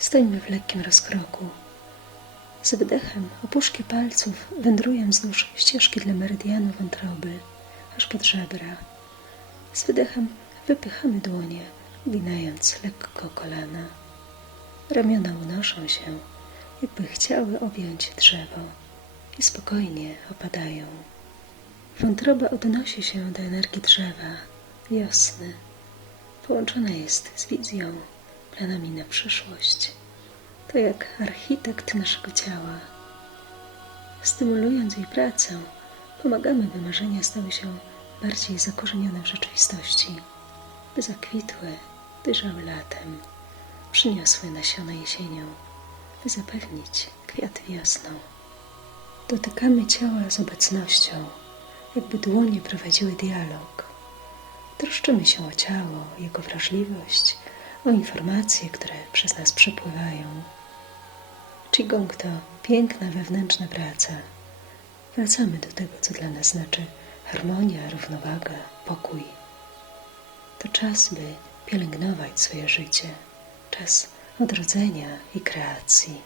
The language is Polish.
Stoimy w lekkim rozkroku. Z wydechem opuszki palców wędrują wzdłuż ścieżki dla meridianu wątroby, aż pod żebra. Z wydechem wypychamy dłonie, uginając lekko kolana. Ramiona unoszą się, jakby chciały objąć drzewo i spokojnie opadają. Wątroba odnosi się do energii drzewa, wiosny. Połączona jest z wizją, planami na przyszłość. To jak architekt naszego ciała. Stymulując jej pracę, pomagamy, by marzenia stały się bardziej zakorzenione w rzeczywistości, by zakwitły, dojrzały latem, przyniosły nasiona jesienią, by zapewnić kwiat wiosną. Dotykamy ciała z obecnością, jakby dłonie prowadziły dialog. Troszczymy się o ciało, jego wrażliwość, o informacje, które przez nas przepływają. Qigong to piękna wewnętrzna praca. Wracamy do tego, co dla nas znaczy harmonia, równowaga, pokój. To czas, by pielęgnować swoje życie, czas odrodzenia i kreacji.